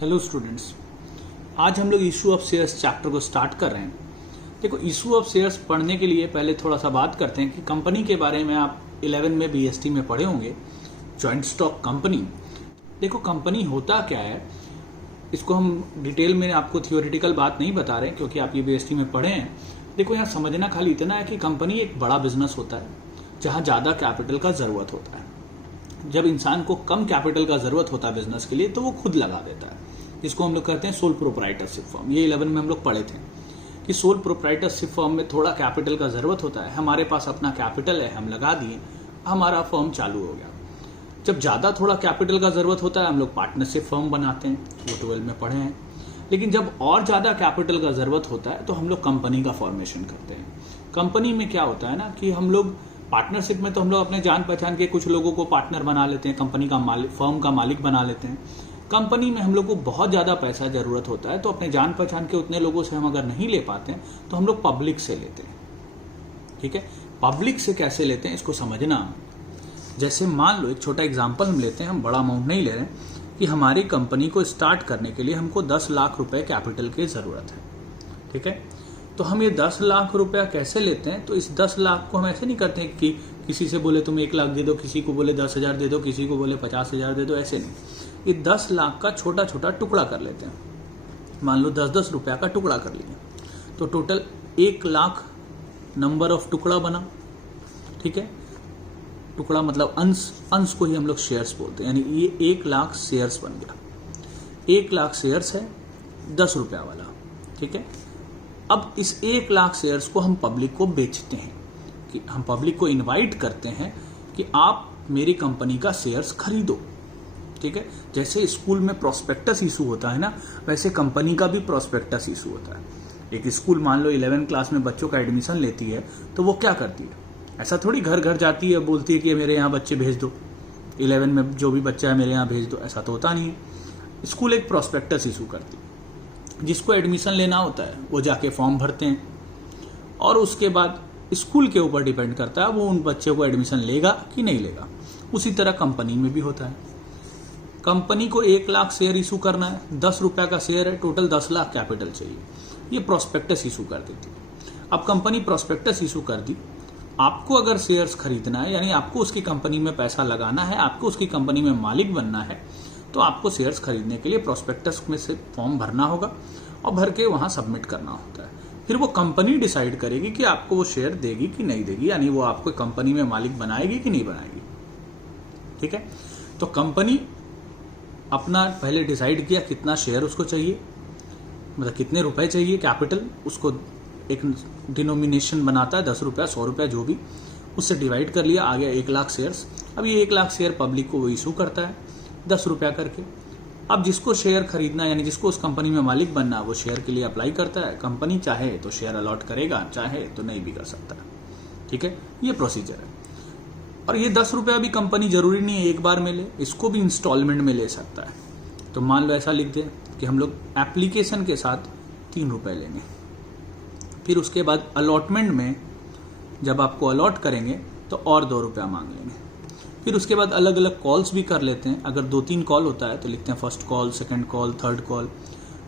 Hello students, आज हम लोग इशू ऑफ शेयर्स चैप्टर को स्टार्ट कर रहे हैं। देखो, इशू ऑफ शेयर्स पढ़ने के लिए पहले थोड़ा सा बात करते हैं कि कंपनी के बारे में आप 11 में बीएसटी में पढ़े होंगे, जॉइंट स्टॉक कंपनी। देखो, कंपनी होता क्या है, इसको हम डिटेल में आपको थियोरिटिकल बात नहीं बता रहे हैं क्योंकि आप ये बीएसटी में पढ़े हैं। देखो, यहाँ समझना खाली इतना है कि कंपनी एक बड़ा बिजनेस होता है जहाँ ज़्यादा कैपिटल का ज़रूरत होता है। जब इंसान को कम कैपिटल का ज़रूरत होता है बिजनेस के लिए तो वो खुद लगा देता है, जिसको हम लोग कहते हैं सोल प्रोप्राइटरशिप फर्म। ये 11 में हम लोग पढ़े थे कि सोल प्रोप्राइटरशिप फर्म में थोड़ा कैपिटल का ज़रूरत होता है। हमारे पास अपना कैपिटल है, हम लगा दिए, हमारा फर्म चालू हो गया। जब ज़्यादा थोड़ा कैपिटल का ज़रूरत होता है हम लोग पार्टनरशिप फर्म बनाते हैं, वो 12 में पढ़े हैं। लेकिन जब और ज़्यादा कैपिटल का ज़रूरत होता है तो हम लोग कंपनी का फॉर्मेशन करते हैं। कंपनी में क्या होता है ना कि हम लोग पार्टनरशिप में तो हम लोग अपने जान पहचान के कुछ लोगों को पार्टनर बना लेते हैं, कंपनी का मालिक, फर्म का मालिक बना लेते हैं। कंपनी में हम लोग को बहुत ज़्यादा पैसा ज़रूरत होता है तो अपने जान पहचान के उतने लोगों से हम अगर नहीं ले पाते हैं तो हम लोग पब्लिक से लेते हैं। ठीक है, पब्लिक से कैसे लेते हैं इसको समझना। जैसे मान लो एक छोटा एग्जाम्पल हम लेते हैं, हम बड़ा अमाउंट नहीं ले रहे हैं, कि हमारी कंपनी को स्टार्ट करने के लिए हमको 10 लाख रुपए कैपिटल की ज़रूरत है। ठीक है, तो हम ये 10 लाख रुपया कैसे लेते हैं, तो इस 10 लाख को हम ऐसे नहीं करते हैं कि किसी से बोले तुम 1 लाख दे दो, किसी को बोले 10,000 दे दो, किसी को बोले 50,000 दे दो, ऐसे नहीं। ये 10 लाख का छोटा छोटा टुकड़ा कर लेते हैं। मान लो 10-10 रुपया का टुकड़ा कर लिया तो टोटल 1 लाख नंबर ऑफ टुकड़ा बना। ठीक है, टुकड़ा मतलब अंश, अंश को ही हम लोग शेयर्स बोलते हैं, यानी ये 1 लाख शेयर्स बन गया। 1 लाख शेयर्स है 10 रुपया वाला। ठीक है, अब इस 1 लाख शेयर्स को हम पब्लिक को बेचते हैं, कि हम पब्लिक को इनवाइट करते हैं कि आप मेरी कंपनी का शेयर्स खरीदो। ठीक है, जैसे स्कूल में प्रोस्पेक्टस इशू होता है ना, वैसे कंपनी का भी प्रोस्पेक्टस इशू होता है। एक स्कूल मान लो 11 क्लास में बच्चों का एडमिशन लेती है तो वो क्या करती है, ऐसा थोड़ी घर घर जाती है बोलती है कि मेरे यहाँ बच्चे भेज दो, 11 में जो भी बच्चा है मेरे यहाँ भेज दो, ऐसा तो होता नहीं है। स्कूल एक प्रोस्पेक्टस इशू करती है, जिसको एडमिशन लेना होता है वो जाके फॉर्म भरते हैं और उसके बाद स्कूल के ऊपर डिपेंड करता है वो उन बच्चों को एडमिशन लेगा कि नहीं लेगा। उसी तरह कंपनी में भी होता है। कंपनी को 1 लाख शेयर इशू करना है, 10 रुपया का शेयर है, टोटल 10 लाख कैपिटल चाहिए, ये प्रोस्पेक्टस इशू कर देती है। अब कंपनी प्रोस्पेक्टस इशू कर दी, आपको अगर शेयर्स खरीदना है, यानी आपको उसकी कंपनी में पैसा लगाना है, आपको उसकी कंपनी में मालिक बनना है, तो आपको शेयर्स खरीदने के लिए प्रोस्पेक्टस में से फॉर्म भरना होगा और भर के वहां सबमिट करना होता है। फिर वो कंपनी डिसाइड करेगी कि आपको वो शेयर देगी कि नहीं देगी, यानी वो आपको कंपनी में मालिक बनाएगी कि नहीं बनाएगी। ठीक है, तो कंपनी अपना पहले डिसाइड किया कितना शेयर उसको चाहिए, मतलब कितने रुपए चाहिए कैपिटल, उसको एक डिनोमिनेशन बनाता है, 10 रुपया 100 रुपया जो भी, उससे डिवाइड कर लिया, आ गया 1 लाख शेयर्स। अब ये 1 लाख शेयर पब्लिक को वो इशू करता है 10 रुपया करके। अब जिसको शेयर खरीदना है, यानी जिसको उस कंपनी में मालिक बनना है, वो शेयर के लिए अप्लाई करता है। कंपनी चाहे तो शेयर अलॉट करेगा, चाहे तो नहीं भी कर सकता। ठीक है, ये प्रोसीजर है। और ये 10 रुपया भी कंपनी जरूरी नहीं है एक बार में ले, इसको भी इंस्टॉलमेंट में ले सकता है। तो मान लो ऐसा लिख दे कि हम लोग एप्लीकेशन के साथ 3 रुपए लेंगे, फिर उसके बाद अलॉटमेंट में जब आपको अलॉट करेंगे तो और 2 रुपया मांग लेंगे। फिर उसके बाद अलग अलग कॉल्स भी कर लेते हैं। अगर 2-3 कॉल होता है तो लिखते हैं first call, second call, third call.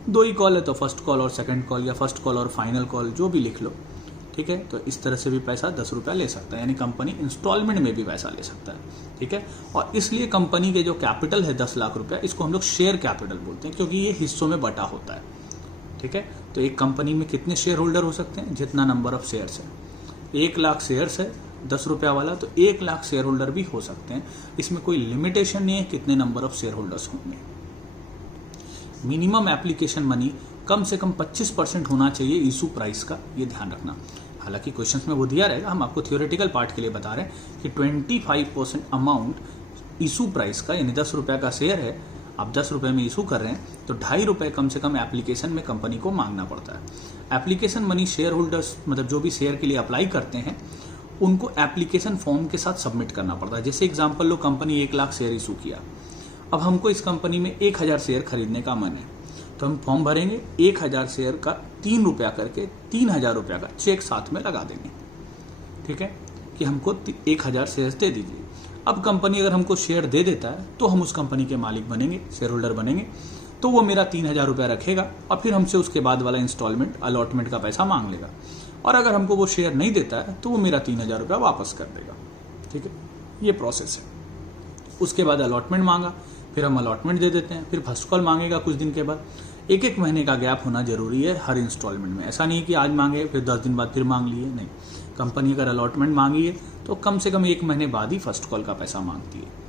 2 ही कॉल है तो फर्स्ट कॉल और सेकंड कॉल, या फर्स्ट कॉल और फाइनल कॉल, जो भी लिख लो। ठीक है, तो इस तरह से भी पैसा 10 रुपया ले सकता है, यानी कंपनी इंस्टॉलमेंट में भी पैसा ले सकता है। ठीक है, और इसलिए कंपनी के जो कैपिटल है 10 लाख रुपया, इसको हम लोग शेयर कैपिटल बोलते हैं क्योंकि ये हिस्सों में बटा होता है। ठीक है, तो एक कंपनी में कितने शेयर होल्डर हो सकते हैं, जितना नंबर ऑफ शेयर्स है। 1 लाख शेयर्स है 10 रुपया वाला, तो 1 लाख शेयर होल्डर भी हो सकते हैं। इसमें कोई लिमिटेशन नहीं है कितने नंबर ऑफ शेयर होल्डर्स होंगे। मिनिमम एप्लीकेशन मनी कम से कम 25% होना चाहिए इशू प्राइस का, ये ध्यान रखना। हालांकि क्वेश्चंस में वो दिया रहेगा, हम आपको थियोरेटिकल पार्ट के लिए बता रहे हैं कि 25% अमाउंट इशू प्राइस का, यानी 10 रुपया का शेयर है, आप 10 रुपये में इशू कर रहे हैं तो 2.5 रुपये कम से कम एप्लीकेशन में कंपनी को मांगना पड़ता है। एप्लीकेशन मनी शेयर होल्डर्स, मतलब जो भी शेयर के लिए अप्लाई करते हैं, उनको एप्लीकेशन फॉर्म के साथ सबमिट करना पड़ता है। जैसे एग्जांपल लो, कंपनी 1 लाख शेयर इशू किया, अब हमको इस कंपनी में 1000 शेयर खरीदने का मन है, तो हम फॉर्म भरेंगे, 1000 शेयर का 3 रुपया करके 3000 रुपया का चेक साथ में लगा देंगे। ठीक है, कि हमको 1000 शेयर दे दीजिए। अब कंपनी अगर हमको शेयर दे देता है तो हम उस कंपनी के मालिक बनेंगे, शेयर होल्डर बनेंगे। तो वो मेरा 3,000 रुपया रखेगा और फिर हमसे उसके बाद वाला इंस्टॉलमेंट अलॉटमेंट का पैसा मांग लेगा। और अगर हमको वो शेयर नहीं देता है तो वो मेरा 3,000 रुपया वापस कर देगा। ठीक है, ये प्रोसेस है। उसके बाद अलॉटमेंट मांगा, फिर हम अलॉटमेंट दे देते हैं, फिर फर्स्ट कॉल मांगेगा कुछ दिन के बाद। एक एक महीने का गैप होना जरूरी है हर इंस्टॉलमेंट में। ऐसा नहीं कि आज मांगे फिर 10 दिन बाद फिर मांग लिए, नहीं। कंपनी अगर अलॉटमेंट मांगी है तो कम से कम 1 महीने बाद ही फर्स्ट कॉल का पैसा मांगती है।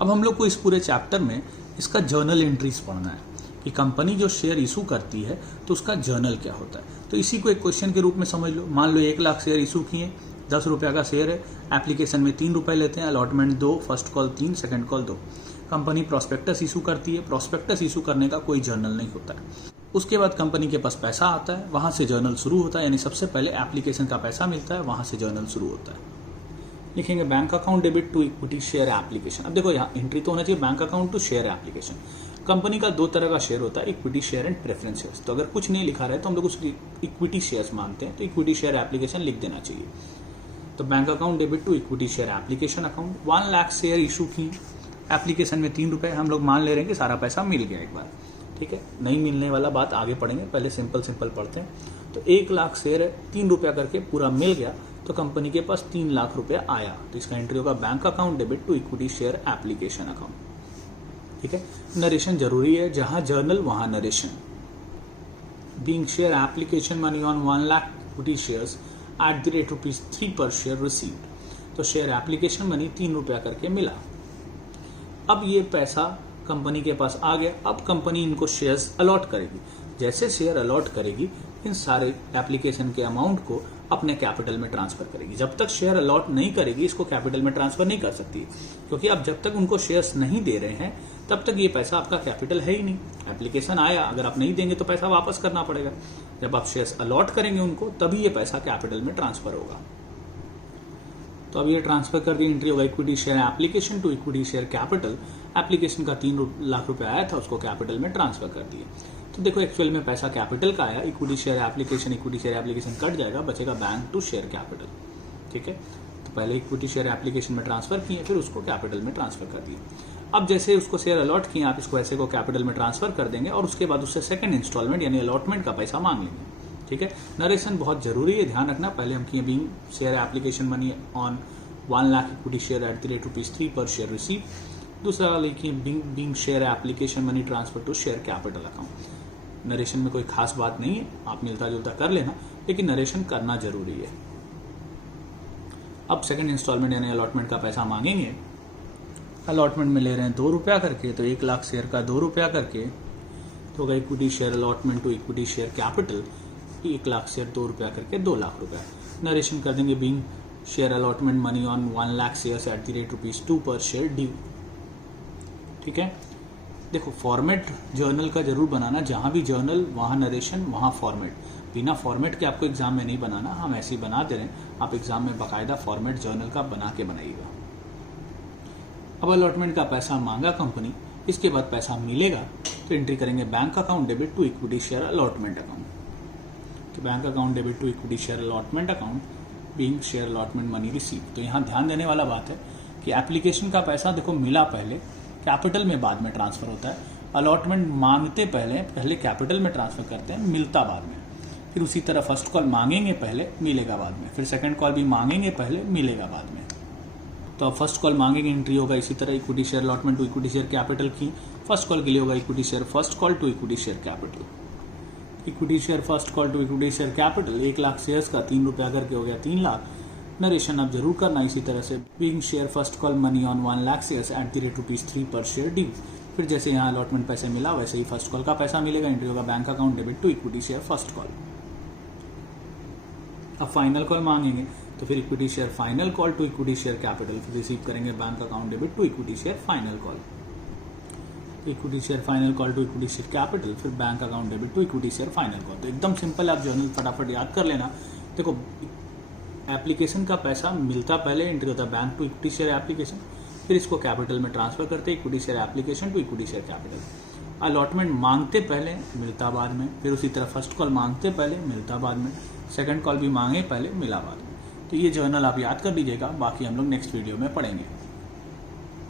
अब हम लोग को इस पूरे चैप्टर में इसका जर्नल एंट्रीज पढ़ना है कि कंपनी जो शेयर इशू करती है तो उसका जर्नल क्या होता है। तो इसी को एक क्वेश्चन के रूप में समझ लो। मान लो 1 लाख शेयर इशू किए, 10 रुपया का शेयर है, एप्लीकेशन में 3 रुपए लेते हैं, allotment 2, first call 3, second call 2। Company prospectus issue करती है। प्रोस्पेक्टस इशू करने का कोई जर्नल नहीं होता है। उसके बाद कंपनी के पास पैसा आता है, वहां से जर्नल शुरू होता है। यानी सबसे पहले एप्लीकेशन का पैसा मिलता है, वहां से जर्नल शुरू होता है। लिखेंगे bank account debit to equity share application. अब देखो यहाँ एंट्री तो होना चाहिए bank account to share application. Company का 2 तरह का शेयर होता है, equity share and preference shares. तो अगर कुछ नहीं लिखा रहा है तो हम लोग उसकी इक्विटी शेयर्स मानते हैं, तो इक्विटी शेयर एप्लीकेशन लिख देना चाहिए। तो bank account debit to equity share application account. 1 lakh share issue की, एप्लीकेशन में 3 रुपए, हम लोग मान ले रहे हैं कि सारा पैसा मिल गया एक बार। ठीक है, नहीं मिलने वाला बात आगे पढ़ेंगे, पहले सिंपल पढ़ते हैं। तो 1 लाख शेयर है, 3 रुपया करके पूरा मिल गया, तो कंपनी के पास 3 लाख रुपया आया। तो इसका एंट्री होगा bank account debit to equity share application account. ठीक है, नरेशन जरूरी है, जहां जर्नल वहां narration. Being share application money on 1 lakh equity shares at the rate ₹3 per share received. तो शेयर एप्लीकेशन मनी 3 रुपया करके मिला। अब ये पैसा कंपनी के पास आ गया। अब कंपनी इनको शेयर्स अलॉट करेगी। जैसे शेयर अलॉट करेगी, इन सारे एप्लीकेशन के अमाउंट को अपने कैपिटल में ट्रांसफर करेगी। जब तक शेयर अलॉट नहीं करेगी, इसको कैपिटल में ट्रांसफर नहीं कर सकती, क्योंकि अब जब तक उनको शेयर्स नहीं दे रहे हैं तब तक ये पैसा आपका कैपिटल है ही नहीं। एप्लीकेशन आया, अगर आप नहीं देंगे तो पैसा वापस करना पड़ेगा। जब आप शेयर्स अलॉट करेंगे उनको, तभी ये पैसा कैपिटल में ट्रांसफर होगा। तो अब ये ट्रांसफर कर दी, एंट्री होगा equity share application to equity share capital. Application का 3 लाख रुपया आया था, उसको कैपिटल में ट्रांसफर कर दिए। तो देखो एक्चुअल में पैसा कैपिटल का आया, इक्विटी शेयर एप्लीकेशन कट जाएगा, बचेगा बैंक टू शेयर कैपिटल। ठीक है, तो पहले इक्विटी शेयर एप्लीकेशन में ट्रांसफर किए, फिर उसको कैपिटल में ट्रांसफर कर दिए। अब जैसे उसको शेयर अलॉट किए, आप इसको ऐसे को कैपिटल में ट्रांसफर कर देंगे और उसके बाद उससे सेकंड इंस्टॉलमेंट यानी अलॉटमेंट का पैसा मांग लेंगे। ठीक है, नरेशन बहुत जरूरी है, ध्यान रखना। पहले हम किए being share application money on 1 lakh equity share at the rate ₹3 per share receive. दूसरा वाला लिखिए being share application money transfer to share capital account. Narration में कोई खास बात नहीं है, आप मिलता जुलता कर लेना, लेकिन नरेशन करना जरूरी है। अब सेकंड इंस्टॉलमेंट यानी अलॉटमेंट का पैसा मांगेंगे। अलॉटमेंट में ले रहे हैं 2 रुपया करके, तो 1 लाख शेयर का 2 रुपया करके, तो होगा equity share allotment to equity share capital. 1 lakh share 2 रुपया करके 2 लाख रुपया। नरेशन कर देंगे being share allotment money on 1 lakh shares at the rate ₹2 per share due. ठीक है, देखो फॉर्मेट जर्नल का जरूर बनाना, जहां भी जर्नल वहां नरेशन वहां फॉर्मेट। बिना फॉर्मेट के आपको एग्जाम में नहीं बनाना, हम ऐसे ही बना दे रहे हैं, आप एग्जाम में बाकायदा फॉर्मेट जर्नल का बना के बनाइएगा। अब अलॉटमेंट का पैसा मांगा कंपनी, इसके बाद पैसा मिलेगा तो एंट्री करेंगे bank account debit to equity share allotment account. तो bank account debit to equity share allotment account being share allotment money receive. तो यहाँ ध्यान देने वाला बात है कि एप्लीकेशन का पैसा देखो मिला पहले, कैपिटल में बाद में ट्रांसफर होता है। अलॉटमेंट मांगते पहले कैपिटल में ट्रांसफर करते हैं, मिलता बाद में। फिर उसी तरह फर्स्ट कॉल मांगेंगे पहले, मिलेगा बाद में। फिर सेकंड कॉल भी मांगेंगे पहले, मिलेगा बाद में। तो अब फर्स्ट कॉल मांगेंगे, एंट्री होगा इसी तरह equity share allotment to equity share capital की। फर्स्ट कॉल के लिए होगा equity share first call to equity share capital. Equity share first call to equity share capital 1 lakh shares का 3 रुपया करके हो गया 3 लाख। नरेशन आप जरूर करना इसी तरह से, being share first call money on 1 lakh shares at the rate ₹3 per share due. फिर जैसे यहाँ अलॉटमेंट पैसे मिला, वैसे ही फर्स्ट कॉल का पैसा मिलेगा, एंट्री होगा bank account debit to equity share first call. अब फाइनल कॉल मांगेंगे, तो फिर equity share final call to equity share capital, फिर रिसीव करेंगे bank account debit to equity share final call. Equity share final call to equity share capital, फिर bank account debit to equity share final call. तो एकदम simple, आप journal फटाफट याद कर लेना। देखो एप्लीकेशन का पैसा मिलता पहले, एंट्री होता है bank to equity share application, फिर इसको कैपिटल में ट्रांसफर करते हैं equity share application to equity share capital. Allotment मांगते पहले, मिलता बाद में। फिर उसी तरह फर्स्ट कॉल मांगते पहले, मिलता बाद में। सेकंड कॉल भी मांगे पहले, मिला बाद में। तो ये जर्नल आप याद कर लीजिएगा, बाकी हम लोग नेक्स्ट वीडियो में पढ़ेंगे।